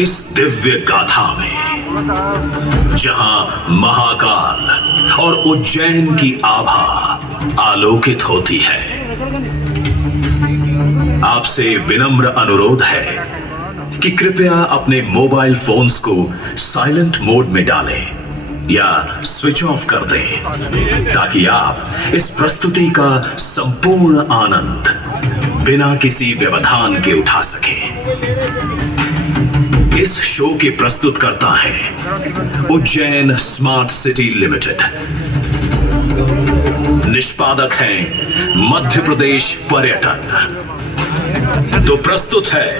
इस दिव्य गाथा में जहां महाकाल और उज्जैन की आभा आलोकित होती है, आपसे विनम्र अनुरोध है कि कृपया अपने मोबाइल फोन्स को साइलेंट मोड में डालें या स्विच ऑफ कर दें ताकि आप इस प्रस्तुति का संपूर्ण आनंद बिना किसी व्यवधान के उठा सकें। इस शो के प्रस्तुतकर्ता हैं उज्जैन स्मार्ट सिटी लिमिटेड। निष्पादक हैं मध्य प्रदेश पर्यटन। तो प्रस्तुत है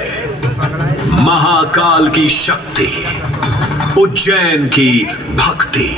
महाकाल की शक्ति, उज्जैन की भक्ति।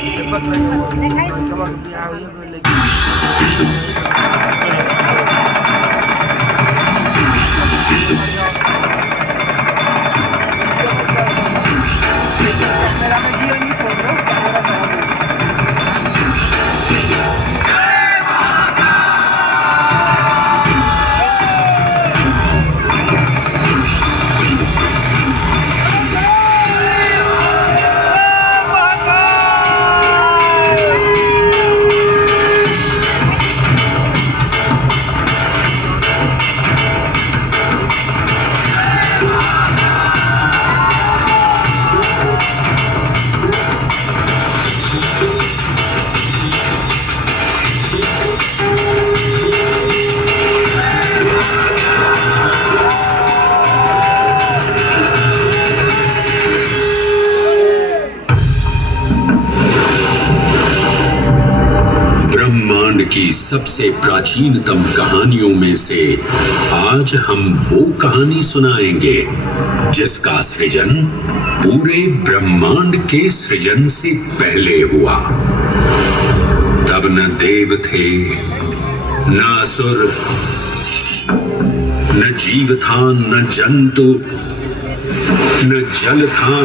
की सबसे प्राचीनतम कहानियों में से आज हम वो कहानी सुनाएंगे जिसका सृजन पूरे ब्रह्मांड के सृजन से पहले हुआ। तब न देव थे, न असुर, न जीव था, न जंतु, न जल था,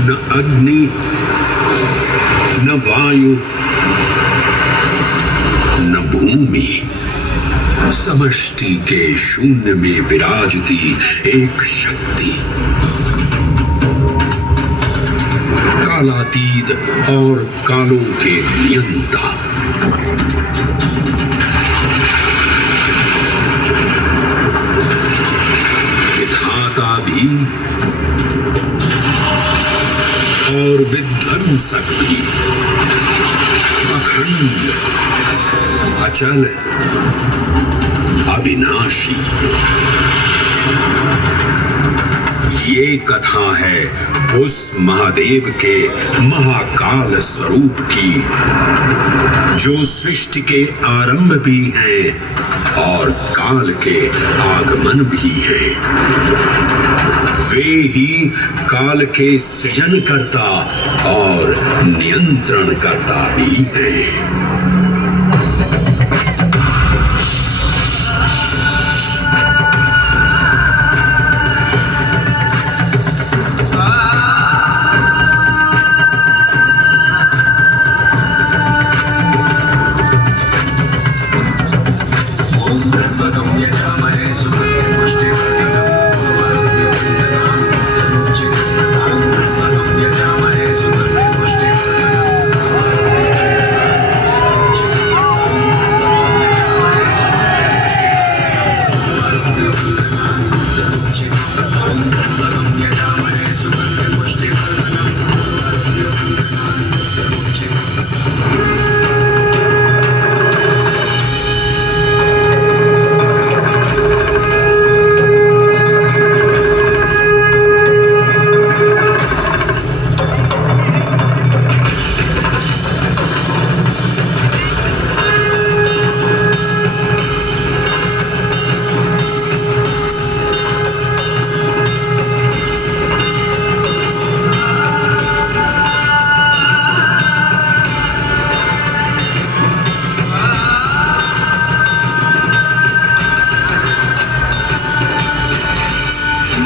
न अग्नि, न वायु, न भूमि। समष्टि के शून्य में विराजती एक शक्ति, कालातीत और कालों के नियंता। विधाता भी और विध्वंसक भी, अखंड, अचल, अविनाशी। ये कथा है उस महादेव के महाकाल स्वरूप की, जो सृष्टि के आरंभ भी हैं और काल के आगमन भी हैं। वे ही काल के सृजन करता और नियंत्रण करता भी हैं।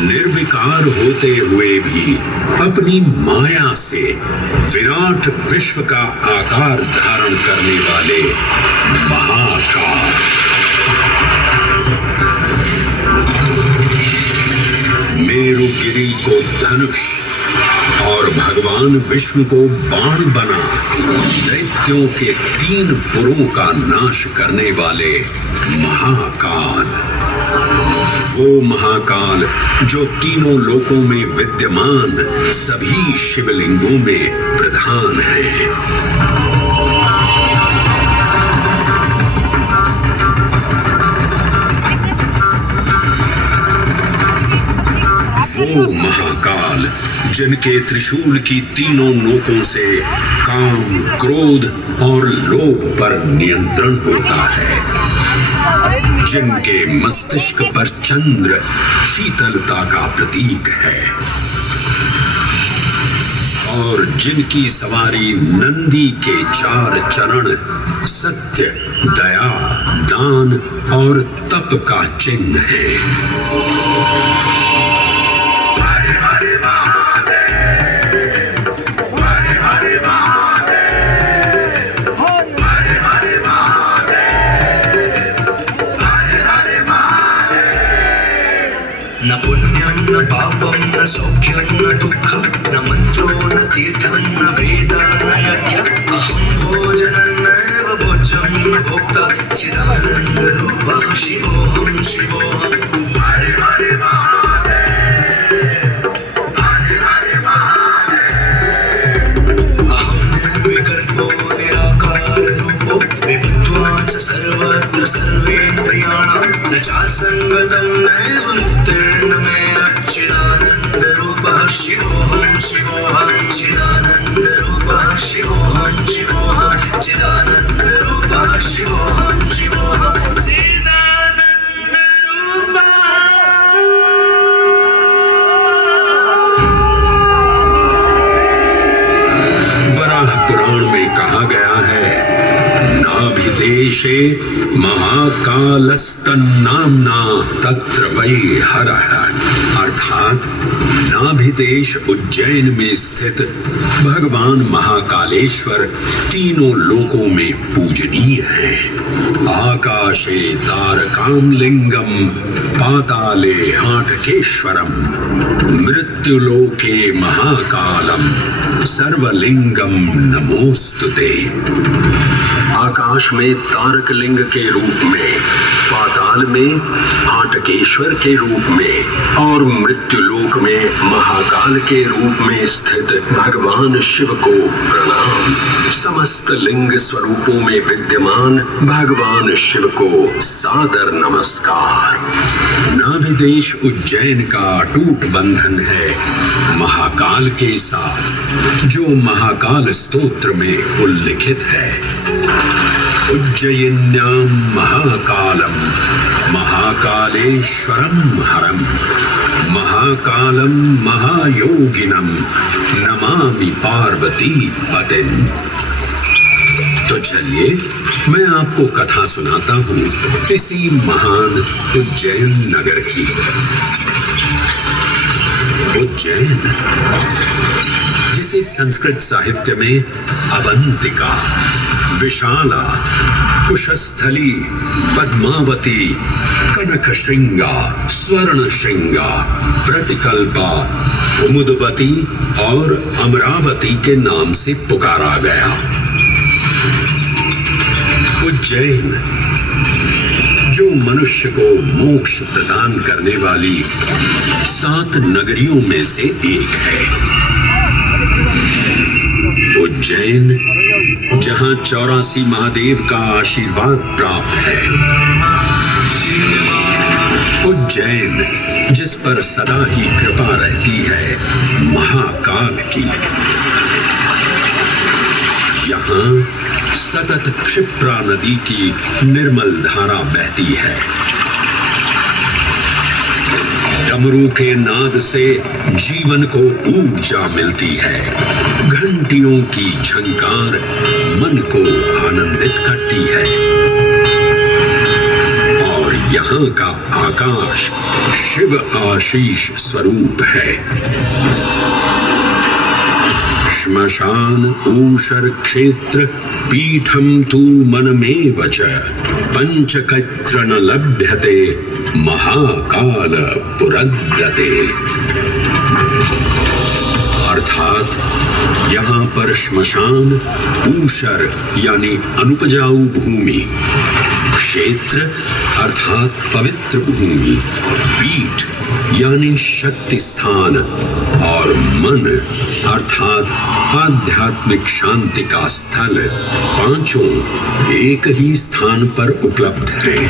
निर्विकार होते हुए भी अपनी माया से विराट विश्व का आकार धारण करने वाले महाकाल। गिरि को धनुष और भगवान विष्णु को बाण बना दैत्यों के 3 पुरों का नाश करने वाले महाकाल। वो महाकाल जो तीनों लोकों में विद्यमान सभी शिवलिंगों में प्रधान है। वो महाकाल जिनके त्रिशूल की तीनों नोकों से काम, क्रोध और लोभ पर नियंत्रण होता है, जिनके मस्तिष्क पर चंद्र शीतलता का प्रतीक है और जिनकी सवारी नंदी के 4 चरण सत्य, दया, दान और तप का चिन्ह है। न पुण्यं न पापं न सौख्यं न दुःखं न मन्त्रो न तीर्थं न वेदा न यज्ञः अहं भोजनन्नैव भोज्यं न भोक्ता चिदानन्दरूपः शिवोऽहं शिवोऽहम्। हरे हरे अहं विकल्पो निराकाररूपो विभुत्वा च सर्वत्र सर्वेन्द्रियाणां न चासङ्गतं नैव मुक्तिर्न मे चिदानन्दरूपः शिवोऽहं शिवोऽहं चिदानन्दरूपः शिवोऽहं शिवोऽहं चिदानन्दरूपः शिवोऽहं शिवोऽहं वराह पुराण में कहा गया है, नाभिदेशे महाकालस्तन्नाम्ना तत्र वै हरः, अर्थात नाभिदेश उज्जैन में स्थित भगवान महाकालेश्वर तीनों लोकों में पूजनीय है। आकाशे तारकामलिंगम पाताले हाटकेश्वरम मृत्युलोके महाकालम सर्वलिंगम नमोस्तुते। आकाश में तारक लिंग के रूप में, पाताल में हाटकेश्वर के रूप में और मृत्युलोक में महाकाल के रूप में स्थित भगवान शिव को प्रणाम। समस्त लिंग स्वरूपों में विद्यमान भगवान शिव को सादर नमस्कार। नाभिदेश उज्जैन का अटूट बंधन है महाकाल के साथ, जो महाकाल स्तोत्र में उल्लिखित है। उज्जयिन्यां महाकालम महाकालेश्वरम हरम महाकालम महायोगिनम नमामि पार्वती पतिं। तो चलिए मैं आपको कथा सुनाता हूँ इसी महान उज्जैन नगर की। उज्जैन, जिसे संस्कृत साहित्य में अवंतिका, विशाला, कुशस्थली, पद्मावती, कनक श्रृंगा, स्वर्ण श्रृंगा, प्रतिकल्पा, कुमुदवती और अमरावती के नाम से पुकारा गया। उज्जैन, जो मनुष्य को मोक्ष प्रदान करने वाली 7 नगरियों में से एक है। उज्जैन, जहां 84 महादेव का आशीर्वाद प्राप्त है। उज्जैन, जिस पर सदा ही कृपा रहती है महाकाल की। यहाँ सतत क्षिप्रा नदी की निर्मल धारा बहती है। डमरू के नाद से जीवन को ऊर्जा मिलती है। घंटियों की झंकार मन को आनंदित करती है और यहाँ का आकाश शिव आशीष स्वरूप है। श्मशान ऊषर क्षेत्र पीठम तु मनमेव च पंचकत्र न लभ्यते महाकाल पुरद्दते। अर्थात यहाँ पर श्मशान, ऊषर यानी अनुपजाऊ भूमि, क्षेत्र अर्थात पवित्र भूमि, पीठ यानी शक्ति स्थान और मन अर्थात आध्यात्मिक शांति का स्थल, पांचों एक ही स्थान पर उपलब्ध हैं।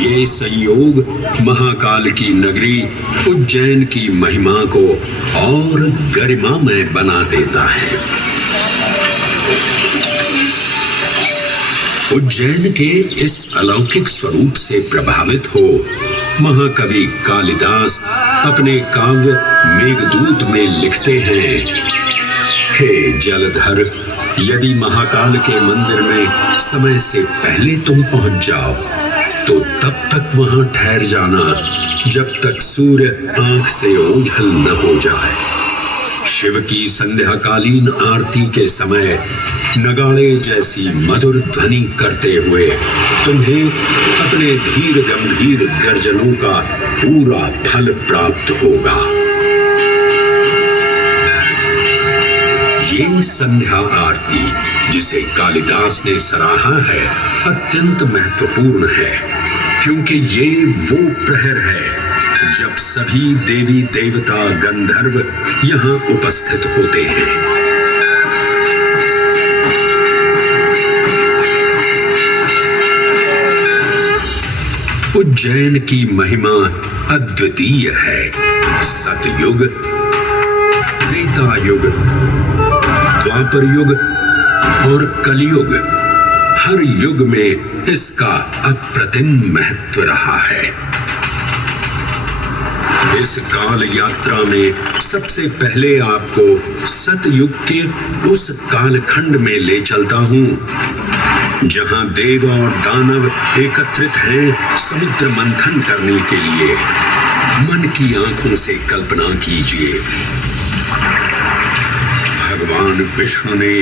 ये संयोग महाकाल की नगरी उज्जैन की महिमा को और गरिमामय बना देता है। उज्जैन के इस अलौकिक स्वरूप से प्रभावित हो महाकवि कालिदास अपने काव्य मेघदूत में लिखते हैं, हे जलधर, यदि महाकाल के मंदिर में समय से पहले तुम पहुंच जाओ तो तब तक वहां ठहर जाना जब तक सूर्य आंख से ओझल न हो जाए। शिव की संध्याकालीन आरती के समय नगाड़े जैसी मधुर ध्वनि करते हुए तुम्हें अपने धीर गंभीर गर्जनों का पूरा फल प्राप्त होगा। ये संध्या आरती जिसे कालिदास ने सराहा है अत्यंत महत्वपूर्ण है, क्योंकि ये वो प्रहर है जब सभी देवी देवता गंधर्व यहाँ उपस्थित होते हैं। उज्जैन की महिमा अद्वितीय है। सतयुग, त्रेता युग, द्वापर युग और कलयुग, हर युग में इसका अप्रतिम महत्व रहा है। इस काल यात्रा में सबसे पहले आपको सतयुग के उस कालखंड में ले चलता हूं जहां देव और दानव एकत्रित हैं समुद्र मंथन करने के लिए। मन की आंखों से कल्पना कीजिए, भगवान विष्णु ने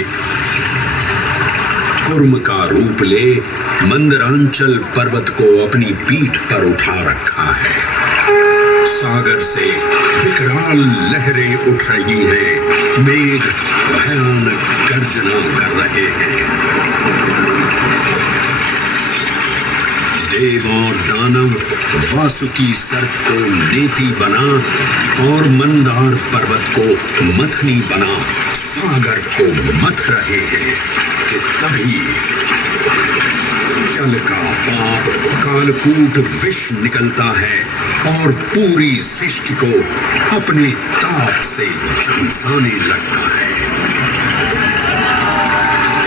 कुर्म का रूप ले मंदरांचल पर्वत को अपनी पीठ पर उठा रखा है। सागर से विकराल लहरें उठ रही हैं, मेघ भयानक गर्जना कर रहे हैं। देव और दानव वासुकी सर्प को नेति बना और मंदार पर्वत को मथनी बना सागर को मथ रहे हैं कि तभी जल का पाप कालकूट विष निकलता है और पूरी सृष्टि को अपने ताप से झुलसाने लगता है।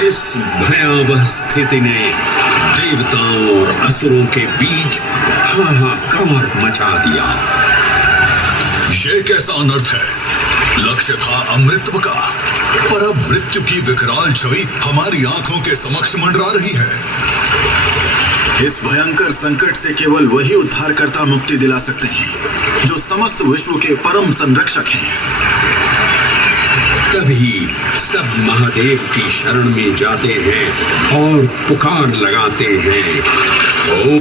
इस भयावह स्थिति ने देवताओं और असुरों के बीच हाहाकार मचा दिया। ये कैसा अनर्थ है? लक्ष्य था अमृतत्व का, पर अब मृत्यु की विकराल छवि हमारी आंखों के समक्ष मंडरा रही है। इस भयंकर संकट से केवल वही उद्धारकर्ता मुक्ति दिला सकते हैं जो समस्त विश्व के परम संरक्षक हैं। तभी सब महादेव की शरण में जाते हैं और पुकार लगाते हैं, ओ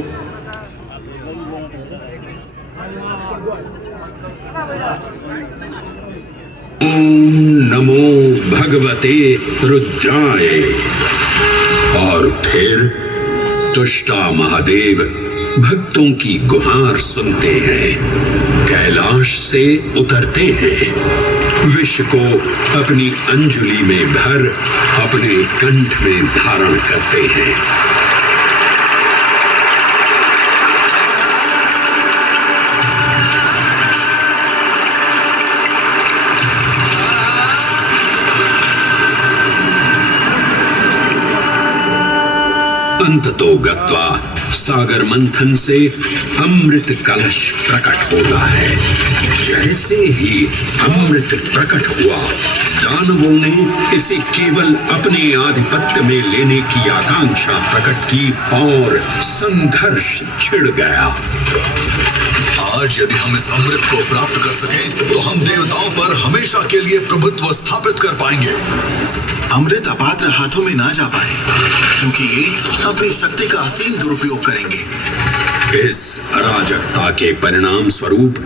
ओम नमो भगवते रुद्राय। और फिर तुष्टा महादेव भक्तों की गुहार सुनते हैं, कैलाश से उतरते हैं, विष को अपनी अंजुलि में भर अपने कंठ में धारण करते हैं। अंततो गत्वा सागर मंथन से अमृत कलश प्रकट होता है। जैसे ही अमृत प्रकट हुआ, दानवों ने इसे केवल अपने आधिपत्य में लेने की आकांक्षा प्रकट की और संघर्ष छिड़ गया। आज यदि हम इस अमृत को प्राप्त कर सकें तो हम देवताओं पर हमेशा के लिए प्रभुत्व स्थापित कर पाएंगे। अमृत अपात्र हाथों में ना जा पाए, क्योंकि ये अपनी शक्ति का असीम दुरुपयोग करेंगे। इस अराजकता के परिणाम स्वरूप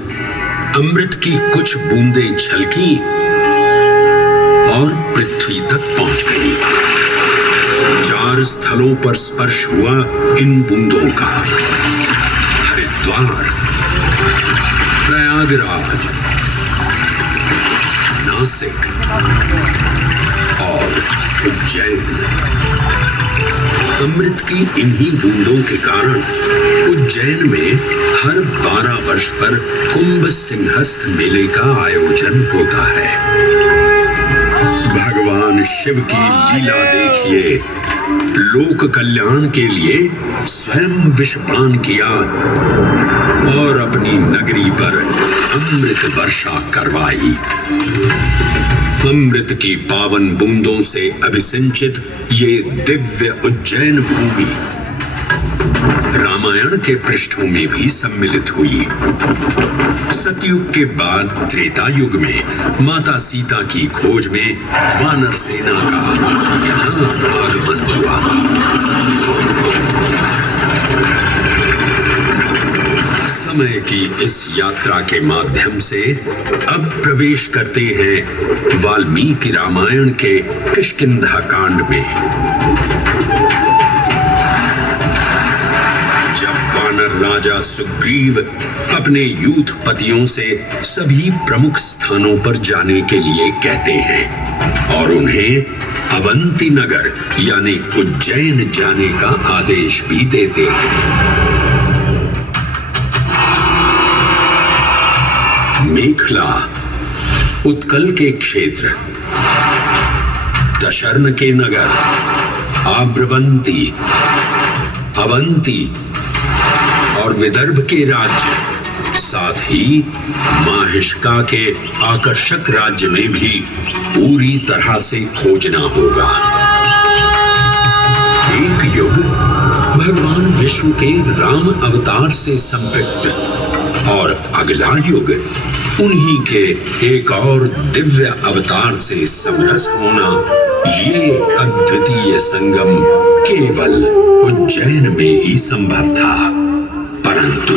अमृत की कुछ बूंदें छलकी और पृथ्वी तक पहुंच गई। 4 स्थलों पर स्पर्श हुआ इन बूंदों का। हरिद्वार, प्रयागराज, नासिक और उज्जैन। अमृत की इन्हीं बूंदों के कारण उज्जैन में हर 12 वर्ष पर कुंभ सिंहस्थ मेले का आयोजन होता है। भगवान शिव की लीला देखिए। लोक कल्याण के लिए स्वयं विषपान किया और अपनी नगरी पर अमृत वर्षा करवाई। अमृत की पावन बूंदों से अभिसिंचित ये दिव्य उज्जैन भूमि रामायण के पृष्ठों में भी सम्मिलित हुई। सतयुग के बाद त्रेता युग में माता सीता की खोज में वानर सेना का यहाँ आगमन हुआ। समय की इस यात्रा के माध्यम से अब प्रवेश करते हैं वाल्मीकि रामायण के किष्किंधा कांड में। राजा सुग्रीव अपने यूथपतियों से सभी प्रमुख स्थानों पर जाने के लिए कहते हैं और उन्हें अवंती नगर यानी उज्जैन जाने का आदेश भी देते हैं। मेखला उत्कल के क्षेत्र, दशर्न के नगर, आब्रवंती, अवंती और विदर्भ के राज्य, साथ ही माहिष्का के आकर्षक राज्य में भी पूरी तरह से खोजना होगा। एक युग भगवान विष्णु के राम अवतार से संपृक्त और अगला युग उन्हीं के एक और दिव्य अवतार से समरस होना, ये अद्वितीय संगम केवल उज्जैन में ही संभव था। परंतु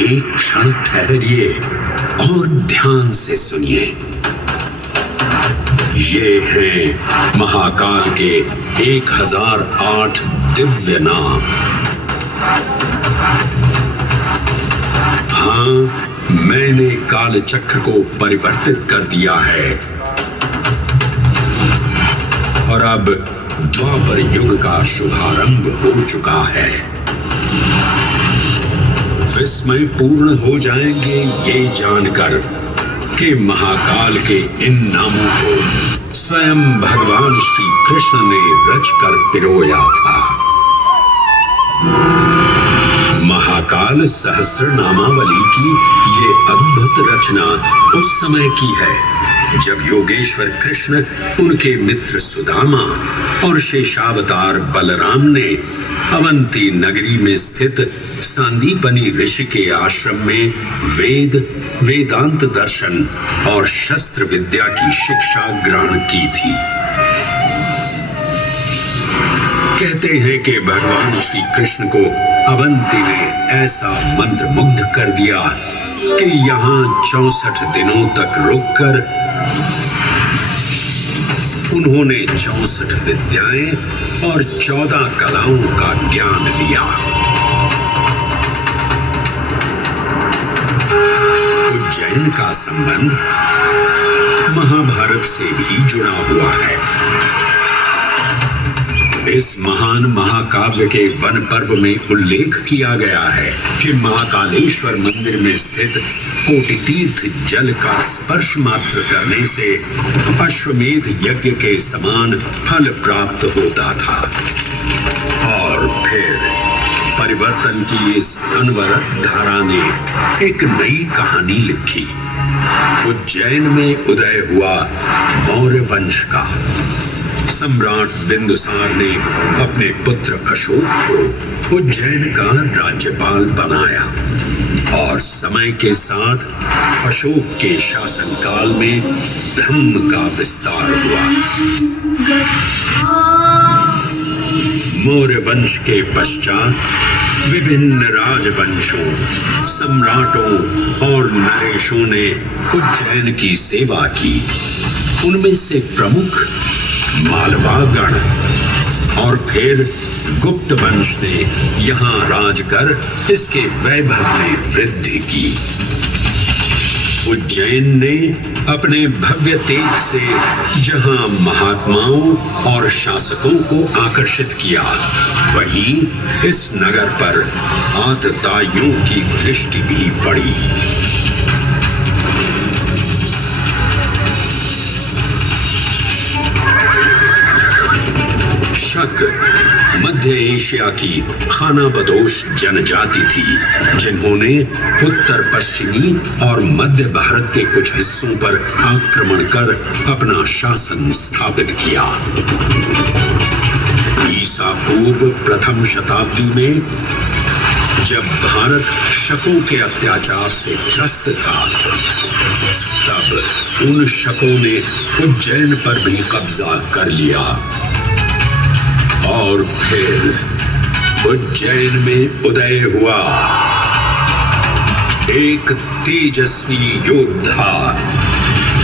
एक क्षण ठहरिए और ध्यान से सुनिए। ये हैं महाकाल के 1008 दिव्य नाम। हाँ, मैंने काल चक्र को परिवर्तित कर दिया है और अब द्वापर युग का शुभारंभ हो चुका है। विस्मय पूर्ण हो जाएंगे ये जानकर कि महाकाल के इन नामों को स्वयं भगवान श्री कृष्ण ने रचकर पिरोया था। महाकाल सहस्र नामावली की ये अद्भुत रचना उस समय की है जब योगेश्वर कृष्ण, उनके मित्र सुदामा और शेषावतार बलराम ने अवंती नगरी में स्थित सांदीपनी ऋषि के आश्रम में वेद, वेदांत दर्शन और शस्त्र विद्या की शिक्षा ग्रहण की थी। कहते हैं कि भगवान श्री कृष्ण को अवंती ने ऐसा मंत्र मुग्ध कर दिया कि यहाँ 64 दिनों तक रुककर उन्होंने 64 विद्याएं और 14 कलाओं का ज्ञान लिया। उज्जैन का संबंध महाभारत से भी जुड़ा हुआ है। इस महान महाकाव्य के वन पर्व में उल्लेख किया गया है कि महाकालेश्वर मंदिर में स्थित कोटि तीर्थ जल का स्पर्श मात्र करने से अश्वमेध यज्ञ के समान फल प्राप्त होता था। और फिर परिवर्तन की इस अनवरत धारा ने एक नई कहानी लिखी। उज्जैन में उदय हुआ मौर्य वंश का। सम्राट बिंदुसार ने अपने पुत्र अशोक को उज्जैन का राज्यपाल बनाया और समय के साथ अशोक के शासनकाल में धर्म का विस्तार हुआ। मौर्य वंश के पश्चात विभिन्न राजवंशों, सम्राटों और नरेशों ने उज्जैन की सेवा की। उनमें से प्रमुख मालवागण और फिर गुप्त वंश ने यहाँ राज कर इसके वैभव में वृद्धि की। उज्जैन ने अपने भव्य तेज से जहां महात्माओं और शासकों को आकर्षित किया, वहीं इस नगर पर आतताइयों की दृष्टि भी पड़ी। शक मध्य एशिया की खानाबदोश जनजाति थी, जिन्होंने उत्तर पश्चिमी और मध्य भारत के कुछ हिस्सों पर आक्रमण कर अपना शासन स्थापित किया। ईसा पूर्व प्रथम शताब्दी में जब भारत शकों के अत्याचार से त्रस्त था, तब उन शकों ने उज्जैन पर भी कब्जा कर लिया और फिर उज्जैन में उदय हुआ एक तेजस्वी योद्धा,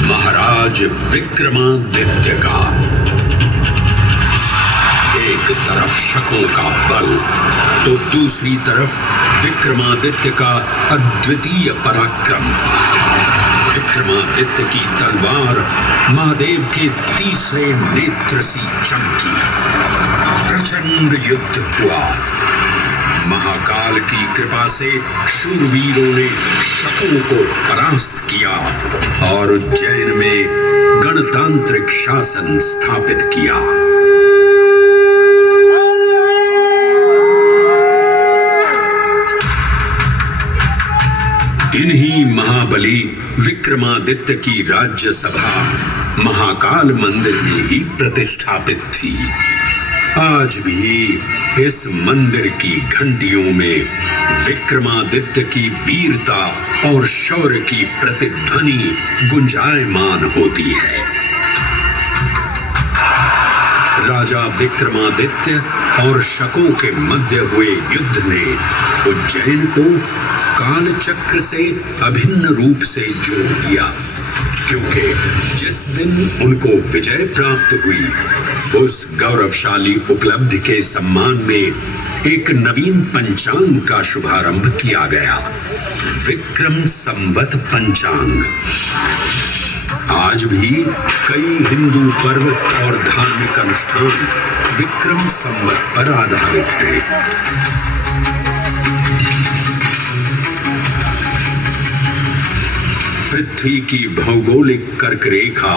महाराज विक्रमादित्य का। एक तरफ शकों का बल तो दूसरी तरफ विक्रमादित्य का अद्वितीय पराक्रम। विक्रमादित्य की तलवार महादेव के तीसरे नेत्र सी चमकी। प्रचंड युद्ध हुआ। महाकाल की कृपा से शूरवीरों ने शकों को परास्त किया और उज्जैन में गणतांत्रिक शासन स्थापित किया। इन्हीं महाबली विक्रमादित्य की राज्यसभा महाकाल मंदिर में ही प्रतिष्ठापित थी। आज भी इस मंदिर की घंटियों में विक्रमादित्य की वीरता और शौर्य की प्रतिध्वनि गुंजायमान होती है। राजा विक्रमादित्य और शकों के मध्य हुए युद्ध ने उज्जैन को काल चक्र से अभिन्न रूप से जोड़ दिया, क्योंकि जिस दिन उनको विजय प्राप्त हुई, उस गौरवशाली उपलब्धि के सम्मान में एक नवीन पंचांग का शुभारंभ किया गया, विक्रम संवत पंचांग। आज भी कई हिंदू पर्व और धार्मिक अनुष्ठान विक्रम संवत पर आधारित हैं। पृथ्वी की भौगोलिक कर्क रेखा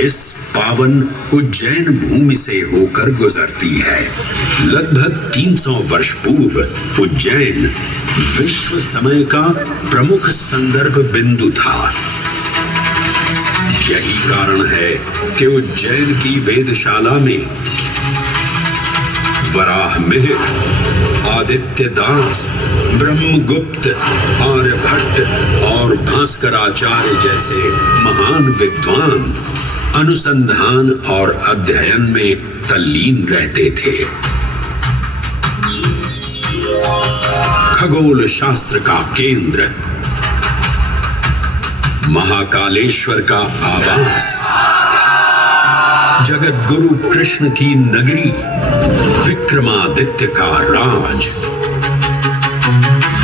इस पावन उज्जैन भूमि से होकर गुजरती है। लगभग 300 वर्ष पूर्व उज्जैन विश्व समय का प्रमुख संदर्भ बिंदु था। यही कारण है कि उज्जैन की वेदशाला में वराहमिहिर, आदित्य दास, ब्रह्मगुप्त, आर्यभट्ट और भास्कराचार्य जैसे महान विद्वान अनुसंधान और अध्ययन में तल्लीन रहते थे। खगोल शास्त्र का केंद्र, महाकालेश्वर का आवास, जगत गुरु कृष्ण की नगरी, विक्रमादित्य का राज।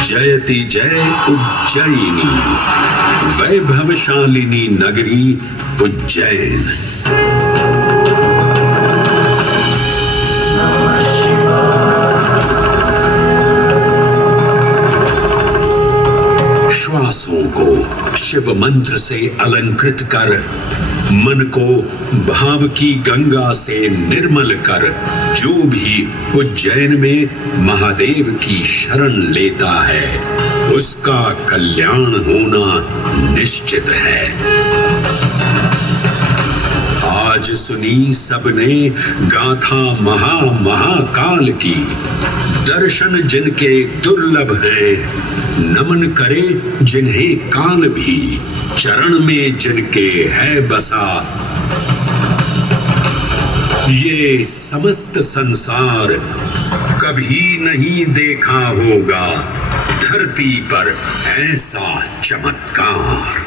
जयति जय उज्जैनी, वैभवशालिनी नगरी उज्जैन। श्वासों को शिव मंत्र से अलंकृत कर, मन को भाव की गंगा से निर्मल कर, जो भी उज्जैन में महादेव की शरण लेता है, उसका कल्याण होना निश्चित है। आज सुनी सबने गाथा महाकाल की, दर्शन जिनके दुर्लभ हैं, नमन करे जिन्हें काल भी, चरण में जिनके है बसा। ये समस्त संसार कभी नहीं देखा होगा धरती पर ऐसा चमत्कार।